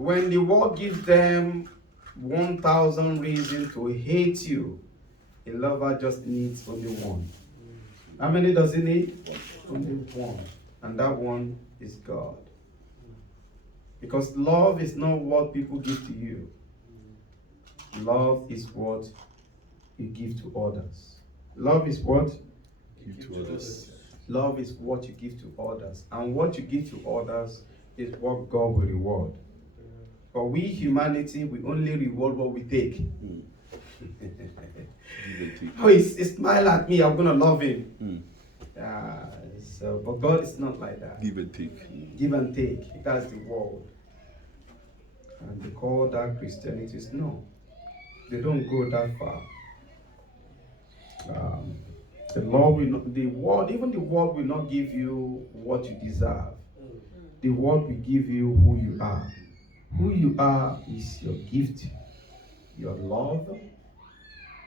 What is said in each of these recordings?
when the world gives them 1,000 reasons to hate you, a lover just needs only one. How many does he need? Only one. And that one is God. Because love is not what people give to you. Love is what you give to others. Love is what? Give to others. Love is what you give to others. And what you give to others is what God will reward. But we, humanity, we only reward what we take. Oh, he smile at me, I'm going to love him. But God is not like that. Give and take. Give and take. That's the world. And they call that Christianity. No. They don't go that far. The world, even the world will not give you what you deserve. The world will give you who you are. Who you are is your gift, your love,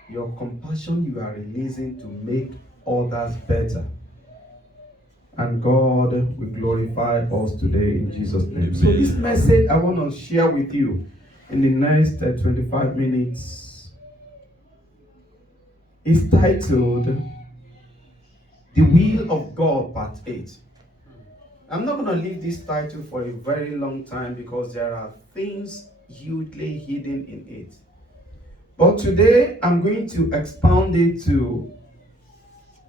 your compassion you are releasing to make others better. And God will glorify us today in Jesus' name. Amen. So this message I want to share with you in the next 25 minutes is titled The Will of God, Part 8. I'm not going to leave this title for a very long time because there are things hugely hidden in it. But today I'm going to expound it to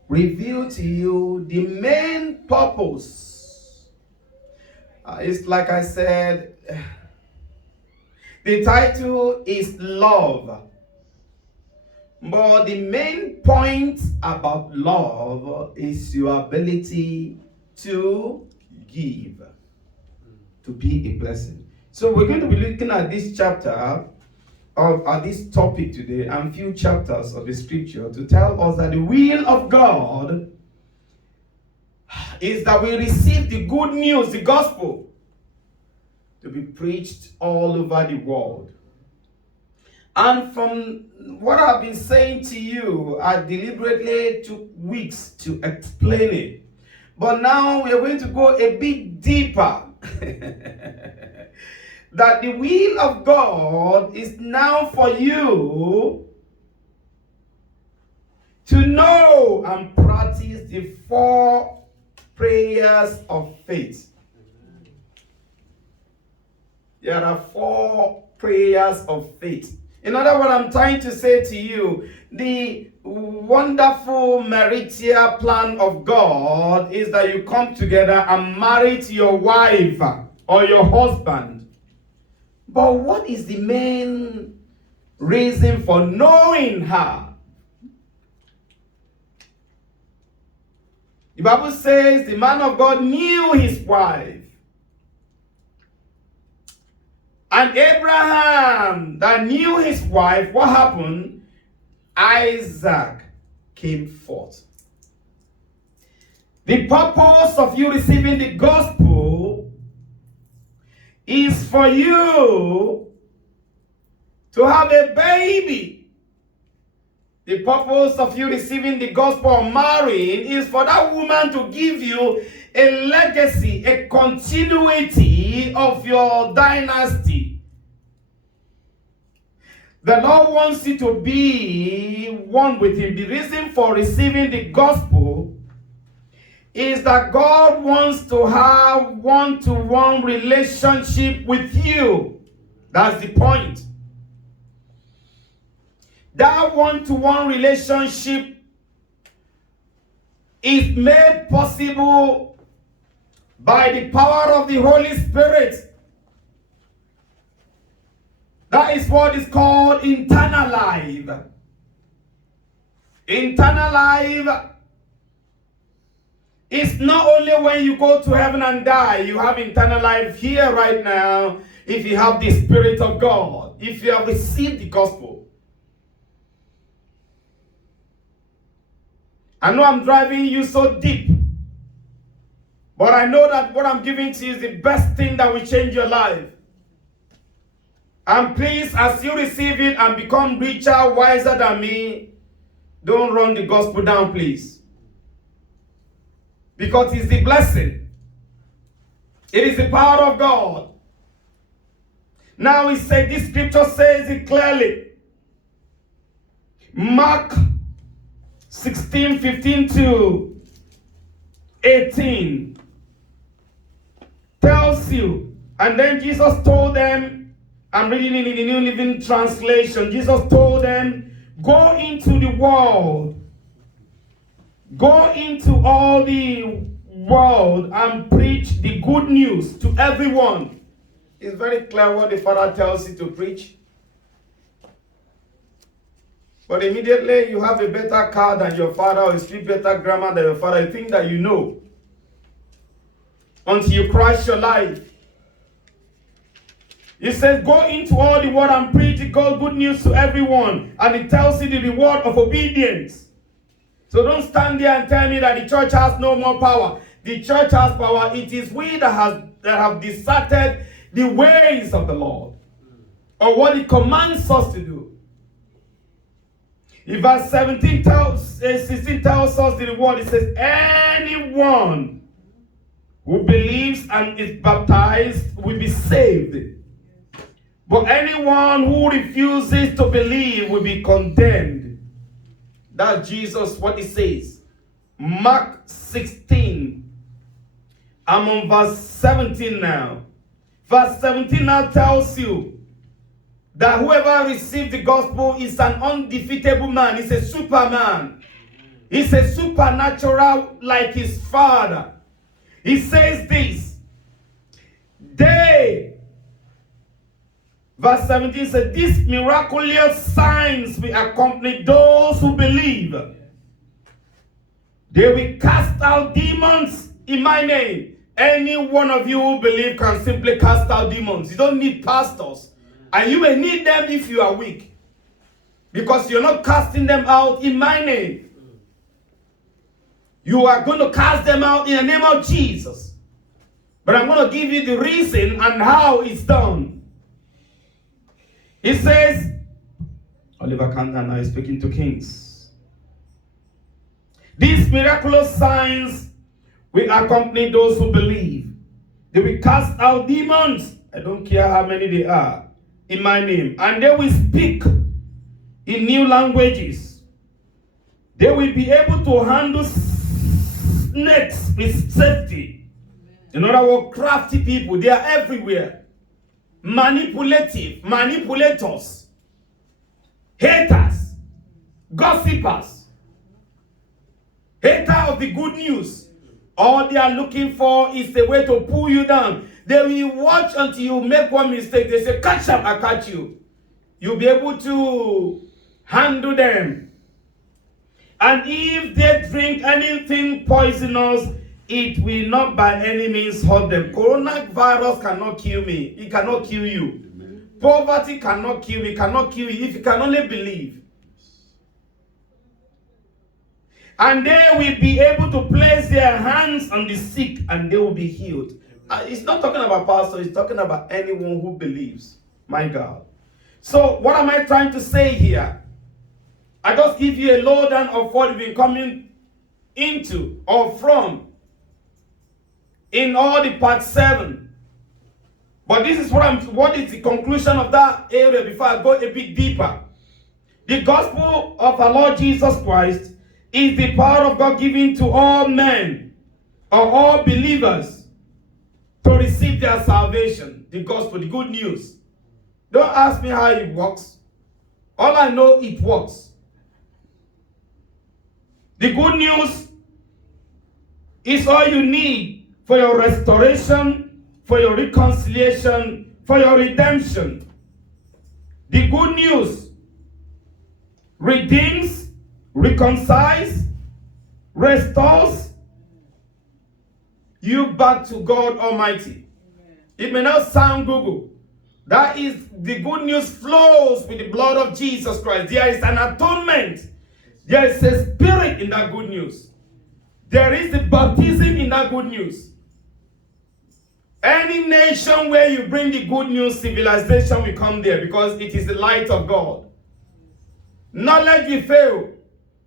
reveal to you the main purpose. It's like I said, the title is love. But the main point about love is your ability to give, to be a blessing. So we're going to be looking at this chapter of this topic today and few chapters of the scripture to tell us that the will of God is that we receive the good news, the gospel, to be preached all over the world. And from what I've been saying to you, I deliberately took weeks to explain it. But now we are going to go a bit deeper. That the will of God is now for you to know and practice the 4 prayers of faith. There are 4 prayers of faith. In other words, I'm trying to say to you, the wonderful marital plan of God is that you come together and marry to your wife or your husband. But what is the main reason for knowing her? The Bible says the man of God knew his wife. And Abraham that knew his wife, what happened? Isaac came forth. The purpose of you receiving the gospel is for you to have a baby. The purpose of you receiving the gospel or marrying is for that woman to give you a legacy, a continuity of your dynasty. The Lord wants you to be one with him. The reason for receiving the gospel is that God wants to have one-to-one relationship with you. That's the point. That one-to-one relationship is made possible by the power of the Holy Spirit. That is what is called eternal life. Eternal life is not only when you go to heaven and die. You have eternal life here right now if you have the Spirit of God, if you have received the gospel. I know I'm driving you so deep, but I know that what I'm giving to you is the best thing that will change your life. And please, as you receive it and become richer, wiser than me, don't run the gospel down, please. Because it's the blessing. It is the power of God. Now he said, this scripture says it clearly. Mark 16:15 to 18 tells you, and then Jesus told them, I'm reading it in the New Living Translation. Jesus told them, go into the world. Go into all the world and preach the good news to everyone. It's very clear what the Father tells you to preach. But immediately you have a better car than your father, or you speak better grammar than your father. You think that you know. Until you crash your life. He says, go into all the world and preach the good news to everyone. And it tells you the reward of obedience. So don't stand there and tell me that the church has no more power. The church has power. It is we that have deserted the ways of the Lord, or what he commands us to do. In verse 16 tells us the reward. It says, anyone who believes and is baptized will be saved. But anyone who refuses to believe will be condemned. That's Jesus, what he says. Mark 16. I'm on verse 17 now. Verse 17 now tells you that whoever received the gospel is an undefeatable man. He's a superman. He's a supernatural like his father. He says this. Verse 17 says, these miraculous signs will accompany those who believe. They will cast out demons in my name. Any one of you who believe can simply cast out demons. You don't need pastors. And you may need them if you are weak. Because you're not casting them out in my name. You are going to cast them out in the name of Jesus. But I'm going to give you the reason and how it's done. It says, Oliver Canton now is speaking to kings. These miraculous signs will accompany those who believe. They will cast out demons. I don't care how many they are. In my name. And they will speak in new languages. They will be able to handle snakes with safety. In other words, crafty people. They are everywhere. Manipulators. Haters. Gossipers. Hater of the good news. All they are looking for is a way to pull you down. They will watch until you make one mistake. They say, catch up, I catch you. You'll be able to handle them. And if they drink anything poisonous, it will not by any means hurt them. Coronavirus cannot kill me. It cannot kill you. Amen. Poverty cannot kill me. It cannot kill you if you can only believe. And they will be able to place their hands on the sick and they will be healed. It's not talking about pastors, it's talking about anyone who believes. My God. So what am I trying to say here? I just give you a lowdown of what we've been coming into or from in all the part 7. But this is what is the conclusion of that area before I go a bit deeper. The gospel of our Lord Jesus Christ is the power of God given to all men or all believers to receive their salvation. The gospel, the good news. Don't ask me how it works. All I know, it works. The good news is all you need for your restoration, for your reconciliation, for your redemption. The good news redeems, reconciles, restores you back to God Almighty. Amen. It may not sound Google. That is, the good news flows with the blood of Jesus Christ. There is an atonement. There is a spirit in that good news. There is a baptism in that good news. Any nation where you bring the good news, civilization will come there because it is the light of God. Knowledge will fail.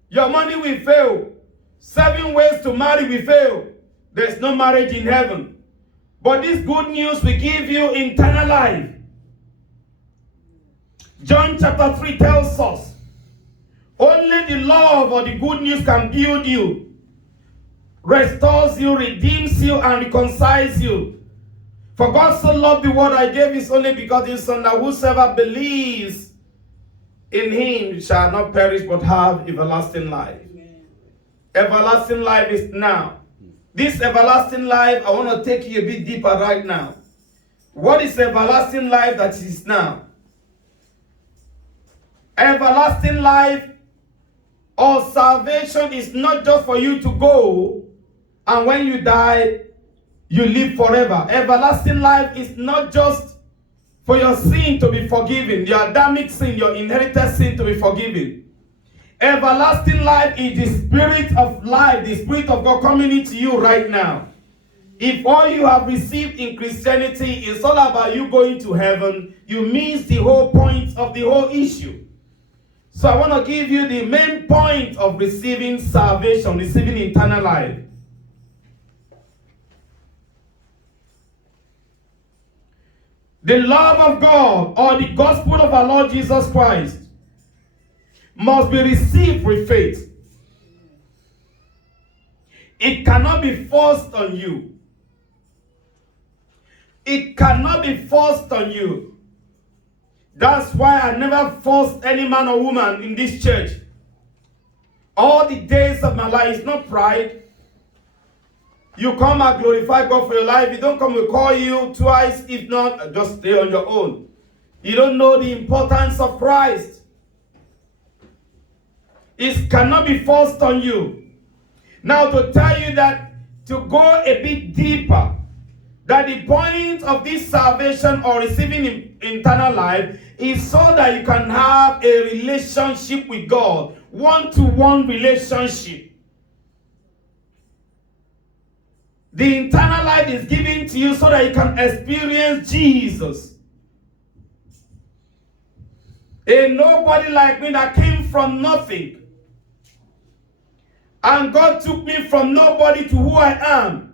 Your money will fail. 7 ways to marry will fail. There's no marriage in heaven. But this good news will give you eternal life. John chapter 3 tells us only the love or the good news can build you, restores you, redeems you, and reconciles you. For God so loved the world I gave his only begotten Son, that whosoever believes in him shall not perish but have everlasting life. Amen. Everlasting life is now. This everlasting life, I want to take you a bit deeper right now. What is everlasting life that is now? Everlasting life or salvation is not just for you to go and when you die, you live forever. Everlasting life is not just for your sin to be forgiven, your Adamic sin, your inherited sin to be forgiven. Everlasting life is the Spirit of life, the Spirit of God coming into you right now. If all you have received in Christianity is all about you going to heaven, you miss the whole point of the whole issue. So I want to give you the main point of receiving salvation, receiving eternal life. The love of God or the gospel of our Lord Jesus Christ must be received with faith. It cannot be forced on you. It cannot be forced on you. That's why I never forced any man or woman in this church. All the days of my life, it's not pride. You come and glorify God for your life. You don't come, we call you twice. If not, just stay on your own. You don't know the importance of Christ. It cannot be forced on you. Now to tell you that, to go a bit deeper, that the point of this salvation or receiving eternal life is so that you can have a relationship with God, one-to-one relationship. The eternal life is given to you so that you can experience Jesus. A nobody like me that came from nothing. And God took me from nobody to who I am.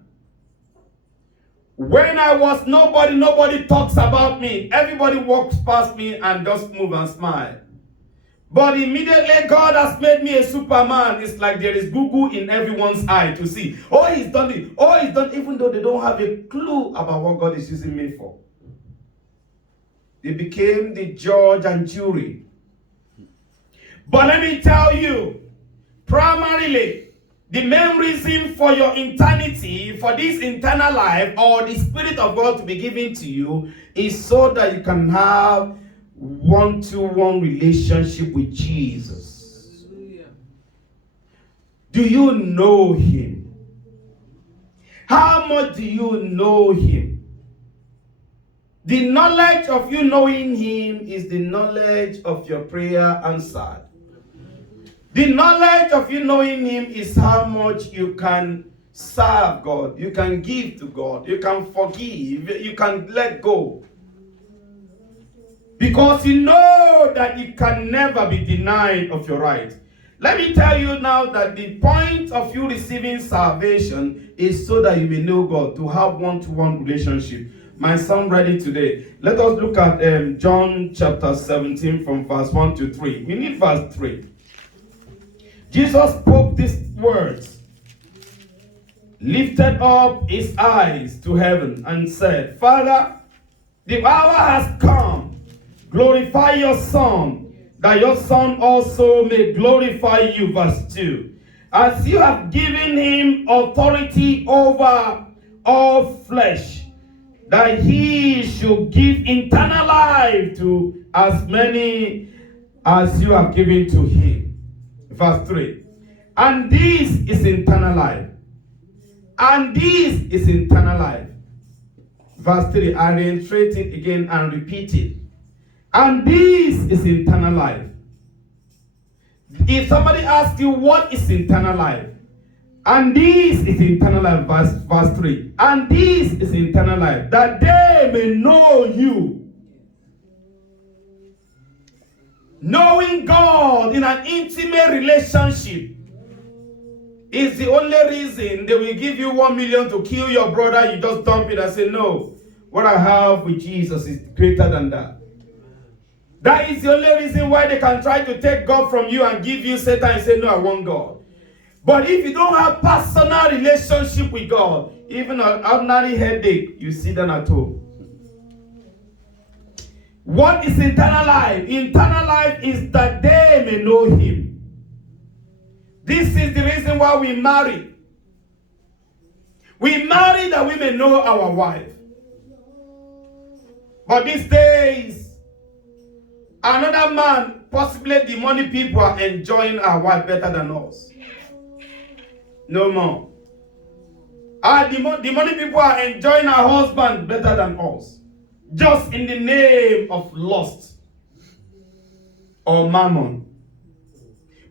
When I was nobody, nobody talks about me. Everybody walks past me and just move and smile. But immediately God has made me a Superman. It's like there is Google in everyone's eye to see. Oh, he's done it. Oh, he's done it, even though they don't have a clue about what God is using me for. They became the judge and jury. But let me tell you, primarily, the main reason for your eternity, for this eternal life, or the Spirit of God to be given to you, is so that you can have one-to-one relationship with Jesus. Hallelujah. Do you know him? How much do you know him? The knowledge of you knowing him is the knowledge of your prayer answered. The knowledge of you knowing him is how much you can serve God, you can give to God, you can forgive, you can let go. Because you know that you can never be denied of your right. Let me tell you now that the point of you receiving salvation is so that you may know God, to have one-to-one relationship. My son read it today. Let us look at John chapter 17 from verse 1 to 3. We need verse 3. Jesus spoke these words, lifted up his eyes to heaven and said, Father, the hour has come. Glorify your Son, that your Son also may glorify you. Verse 2. As you have given him authority over all flesh, that he should give eternal life to as many as you have given to him. Verse 3. And this is eternal life. And this is eternal life. Verse 3. I reiterate it again and repeat it. And this is eternal life. If somebody asks you what is eternal life, and this is eternal life, verse 3. And this is eternal life, that they may know you. Knowing God in an intimate relationship is the only reason they will give you 1 million to kill your brother. You just dump it and say, no, what I have with Jesus is greater than that. That is the only reason why they can try to take God from you and give you Satan and say, no, I want God. But if you don't have personal relationship with God, even an ordinary headache, you sit down at home. What is eternal life? Eternal life is that they may know Him. This is the reason why we marry. We marry that we may know our wife. But these days, another man, possibly the money people, are enjoying our wife better than us. No more. The money people are enjoying our husband better than us. Just in the name of lust or mammon.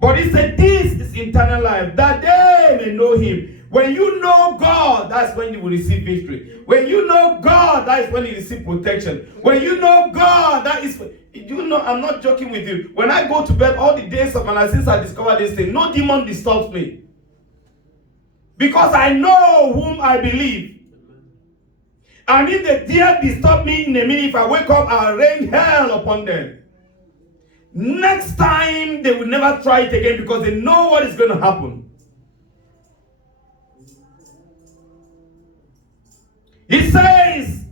But he said, this is eternal life, that they may know Him. When you know God, that's when you will receive victory. When you know God, that is when you receive protection. When you know God, that is, you know, I'm not joking with you. When I go to bed, all the days of my life since I discovered this thing, no demon disturbs me. Because I know whom I believe. And if they dare disturb me in a minute, if I wake up, I'll rain hell upon them. Next time, they will never try it again because they know what is going to happen. He says,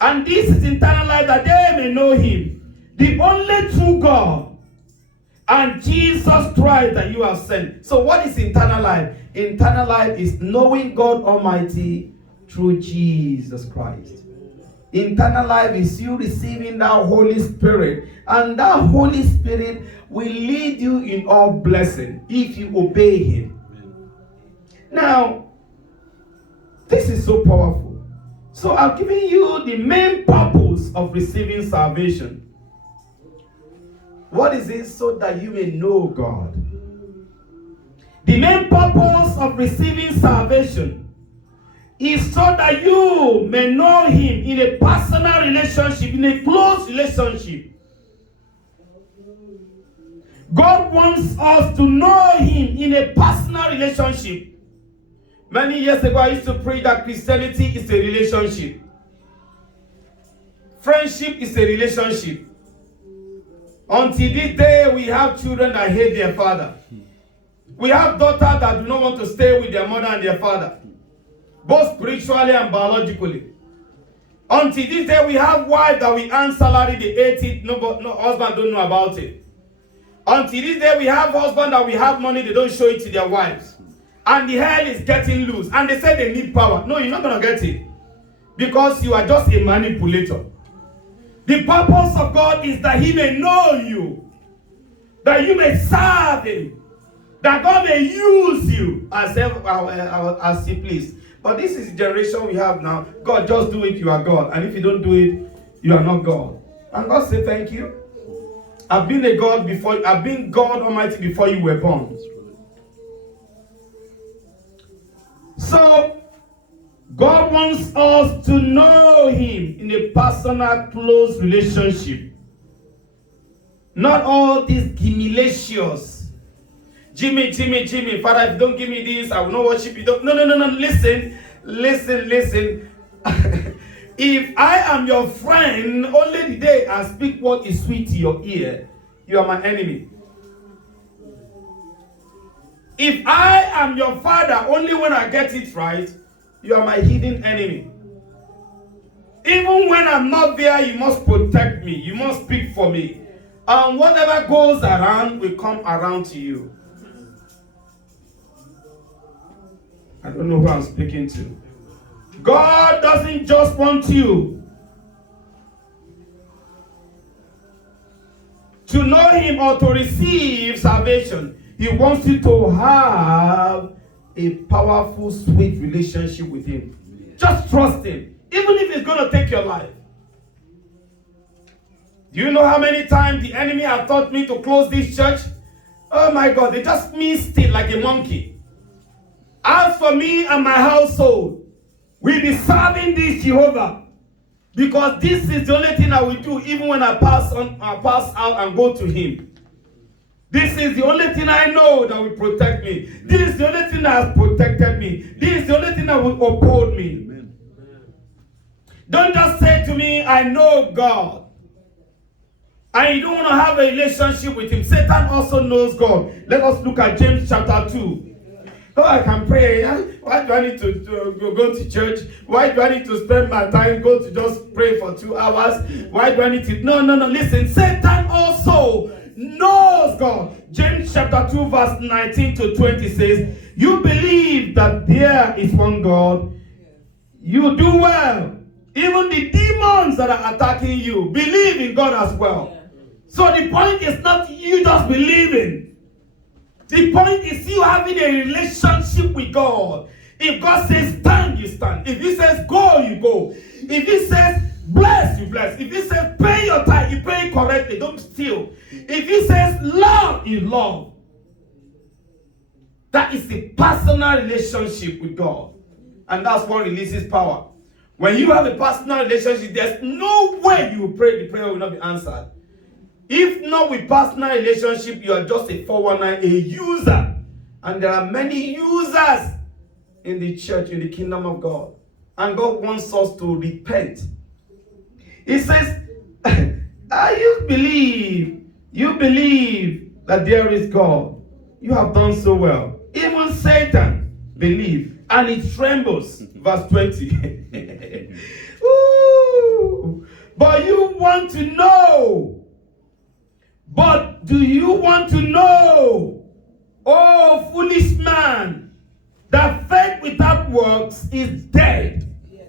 and this is eternal life, that they may know Him, the only true God, and Jesus Christ that you have sent. So what is eternal life? Eternal life is knowing God Almighty through Jesus Christ. Eternal life is you receiving that Holy Spirit, and that Holy Spirit will lead you in all blessing if you obey Him. Now, this is so powerful. So I've given you the main purpose of receiving salvation. What is it? So that you may know God. The main purpose of receiving salvation is so that you may know Him in a personal relationship, in a close relationship. God wants us to know Him in a personal relationship. Many years ago, I used to preach that Christianity is a relationship. Friendship is a relationship. Until this day, we have children that hate their father. We have daughters that do not want to stay with their mother and their father, both spiritually and biologically. Until this day, we have wives that we earn salary, they hate it, no husband don't know about it. Until this day, we have husbands that we have money, they don't show it to their wives. And the hell is getting loose. And they say they need power. No, you're not going to get it. Because you are just a manipulator. The purpose of God is that He may know you. That you may serve Him. That God may use you as He please. But this is the generation we have now. God, just do it, you are God. And if you don't do it, you are not God. And God said, thank you. I've been a God before. I've been God Almighty before you were born. So, God wants us to know Him in a personal, close relationship. Not all these gimilatious. Jimmy, Father, if you don't give me this, I will not worship you. No. Listen. If I am your friend, only the day I speak what is sweet to your ear, you are my enemy. If I am your father, only when I get it right, you are my hidden enemy. Even when I'm not there, you must protect me. You must speak for me. And whatever goes around will come around to you. I don't know who I'm speaking to. God doesn't just want you to know Him or to receive salvation. He wants you to have a powerful, sweet relationship with Him. Just trust Him, even if it's going to take your life. Do you know how many times the enemy has taught me to close this church? Oh my God, they just missed it like a monkey. As for me and my household, we'll be serving this Jehovah. Because this is the only thing I will do even when I pass out and go to Him. This is the only thing I know that will protect me. This is the only thing that has protected me. This is the only thing that will uphold me. Amen. Don't just say to me, I know God. and you don't want to have a relationship with him, Satan also knows God. Let us look at James chapter 2. Oh, I can pray. Why do I need to go to church? Why do I need to spend my time go to just pray for 2 hours? Why do I need to? No. Listen, Satan also knows God. James chapter 2 verse 19 to 20 says, you believe that there is one God. You do well. Even the demons that are attacking you believe in God as well. So the point is not you just believing. The point is you having a relationship with God. If God says stand, you stand. If he says go, you go. If he says bless, you bless. If he says pay your tithe, you pay correctly. Don't steal. If he says love, you love. That is a personal relationship with God. And that's what releases power. When you have a personal relationship, there's no way you will pray, the prayer will not be answered. If not with personal relationship, you are just a 419, a user. And there are many users in the church, in the kingdom of God. And God wants us to repent. He says, you believe that there is God. You have done so well. Even Satan believes, and it trembles. Verse 20. Ooh. But you want to know. But do you want to know, oh foolish man, that faith without works is dead? Yes.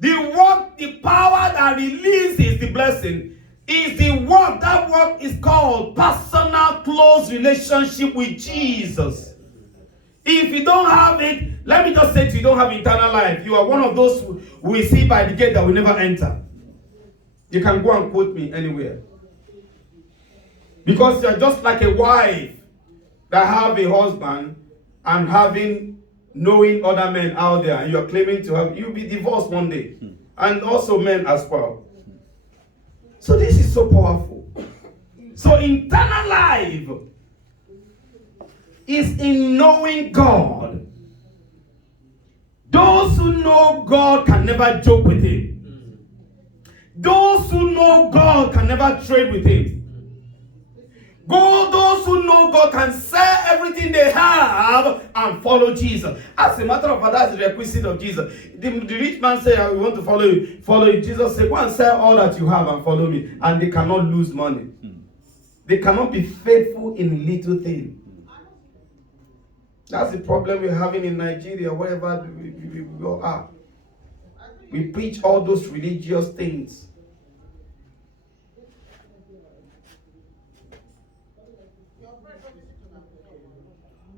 The power that releases the blessing is the work. That work is called personal, close relationship with Jesus. If you don't have it, let me just say to you, don't have eternal life. You are one of those who we see by the gate that will never enter. You can go and quote me anywhere. Because you are just like a wife that have a husband and knowing other men out there, and you are claiming to have, you'll be divorced one day. And also men as well. So this is so powerful. So eternal life is in knowing God. Those who know God can never joke with him. Those who know God can never trade with him. Those who know God can sell everything they have and follow Jesus. As a matter of fact, that's the requisite of Jesus. The rich man said, I want to follow you. Follow you. Jesus said, go and sell all that you have and follow me. And they cannot lose money. They cannot be faithful in little things. That's the problem we're having in Nigeria, wherever we go are. We preach all those religious things.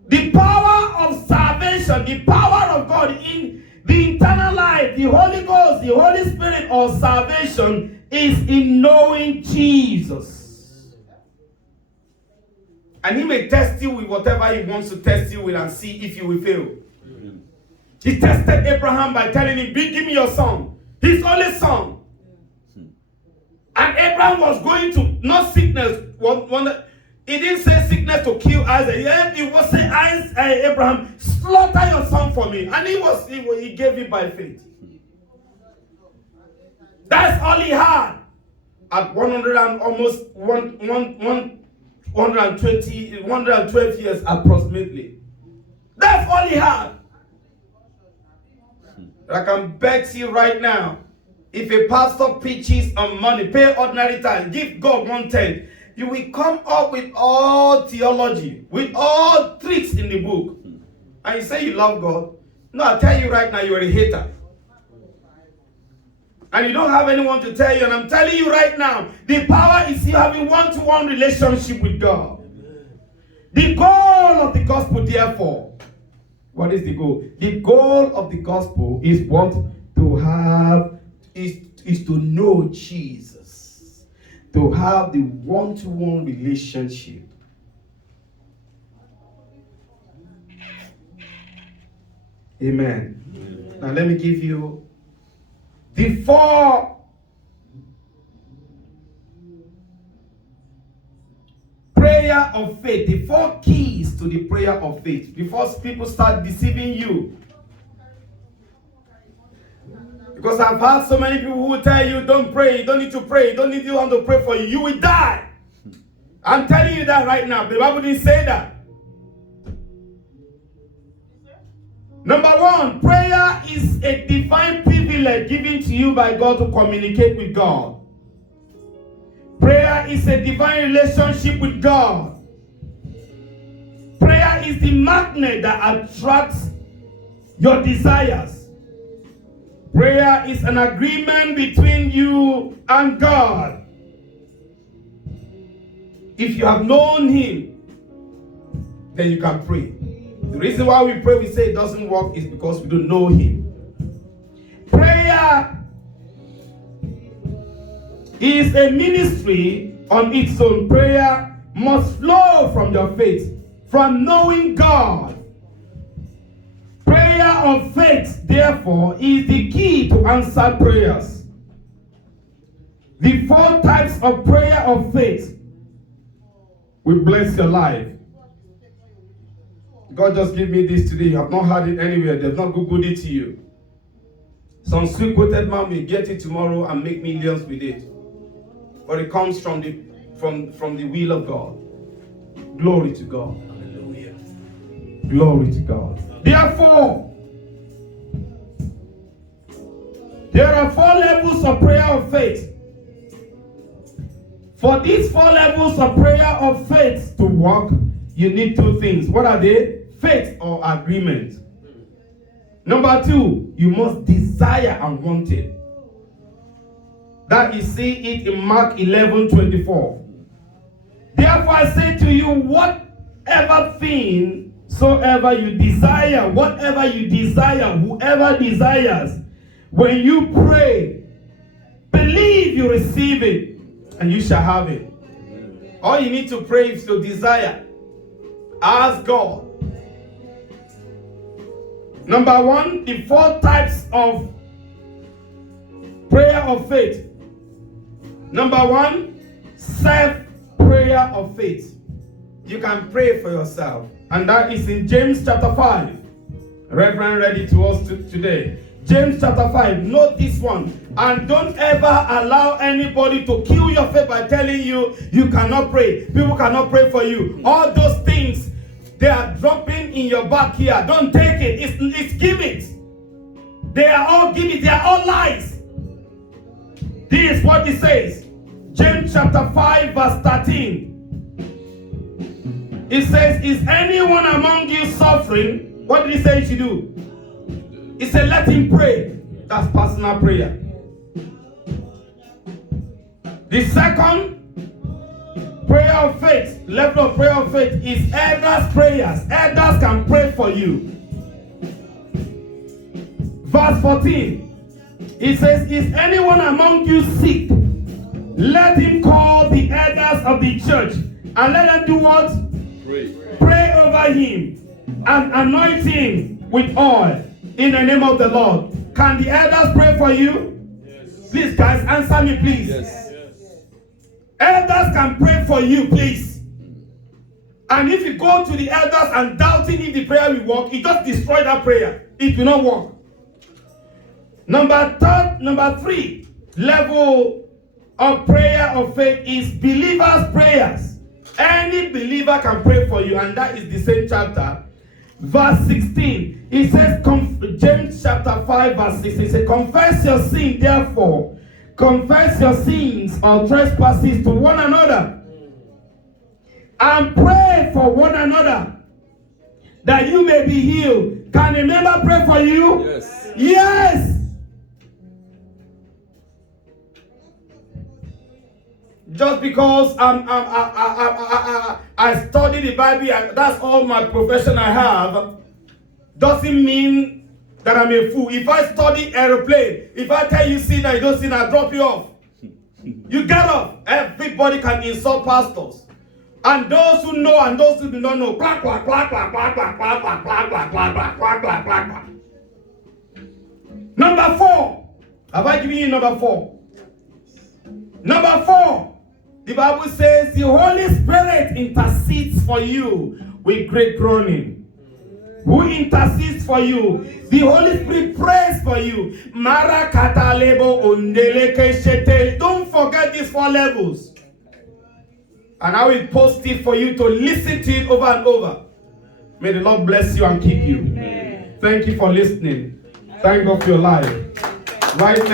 The power of salvation, the power of God in the eternal life, the Holy Ghost, the Holy Spirit of salvation is in knowing Jesus. And he may test you with whatever he wants to test you with and see if you will fail. He tested Abraham by telling him, give me your son, his only son. And Abraham was going to, not sickness, he didn't say sickness to kill Isaac. He was saying, Abraham, slaughter your son for me. And he gave it by faith. That's all he had. At 100 and almost 112 years approximately. That's all he had. I can bet you right now, if a pastor preaches on money, pay ordinary time, give God 1/10, you will come up with all theology, with all tricks in the book. And you say you love God. No, I tell you right now, you're a hater. And you don't have anyone to tell you. And I'm telling you right now, the power is you having one-to-one relationship with God. The goal of the gospel, therefore, what is the goal? The goal of the gospel is what? To have, is to know Jesus. To have the one-to-one relationship. Amen. Now let me give you the 4 prayer of faith, the 4 keys to the prayer of faith before people start deceiving you. Because I've heard so many people who will tell you, don't pray, you don't need to pray, you don't need anyone to pray for you. You will die. I'm telling you that right now. The Bible didn't say that. Number one, prayer is a divine privilege given to you by God to communicate with God. Prayer is a divine relationship with God. Prayer is the magnet that attracts your desires. Prayer is an agreement between you and God. If you have known Him, then you can pray. The reason why we pray, we say it doesn't work, is because we don't know Him. Prayer is a ministry on its own. Prayer must flow from your faith, from knowing God. Prayer of faith, therefore, is the key to answered prayers. The 4 types of prayer of faith will bless your life. God just gave me this today. You have not heard it anywhere. They've not Googled it to you. Some sweet-quoted man will get it tomorrow and make millions with it. But it comes from the will of God. Glory to God. Hallelujah. Glory to God. Therefore, there are 4 levels of prayer of faith. For these 4 levels of prayer of faith to work, you need 2 things. What are they? Faith or agreement. Number 2, you must desire and want it. That you see it in Mark 11:24. Therefore I say to you, whatever thing soever you desire, whatever you desire, whoever desires, when you pray, believe you receive it, and you shall have it. All you need to pray is to desire. Ask God. Number 1, the 4 types of prayer of faith. Number 1, self-prayer of faith. You can pray for yourself. And that is in James chapter 5. Reverend read it to us today. James chapter 5. Note this one. And don't ever allow anybody to kill your faith by telling you you cannot pray. People cannot pray for you. All those things, they are dropping in your back here. Don't take it. It's gimmicks. They are all gimmicks. They are all lies. This is what it says. James chapter 5 verse 13. It says, is anyone among you suffering? What did he say you should do? He said, let him pray. That's personal prayer. The second prayer of faith, level of prayer of faith, is elders' prayers. Elders can pray for you. Verse 14. It says, is anyone among you sick? Let him call the elders of the church and let them do what? Pray over him and anoint him with oil in the name of the Lord. Can the elders pray for you? Yes. Please, guys, answer me, please. Yes. Elders can pray for you, please. And if you go to the elders and doubting if the prayer will work, you just destroy that prayer. It will not work. Number 3 level of prayer of faith is believers' prayers. Any believer can pray for you, and that is the same chapter. Verse 16. It says, James chapter 5 verse 16. It says, confess your sin, therefore. Confess your sins or trespasses to one another. And pray for one another, that you may be healed. Can a member pray for you? Yes. Yes. Just because I study the Bible and that's all my profession I have, doesn't mean that I'm a fool. If I study aeroplane, if I tell you sin and you don't sin, I drop you off. You get off. Everybody can insult pastors. And those who know and those who do not know. Clack, clack, clack, clack, clack, clack, clack, clack, clack, clack, clack, clack, clack, clack, clack, clack. Number 4. Have I given you number 4? Number 4. The Bible says the Holy Spirit intercedes for you with great groaning. who intercedes for you. The Holy Spirit prays for you. Don't forget these 4 levels. And I will post it for you to listen to it over and over. May the Lord bless you and keep you. Thank you for listening. Thank God for your life. Right now.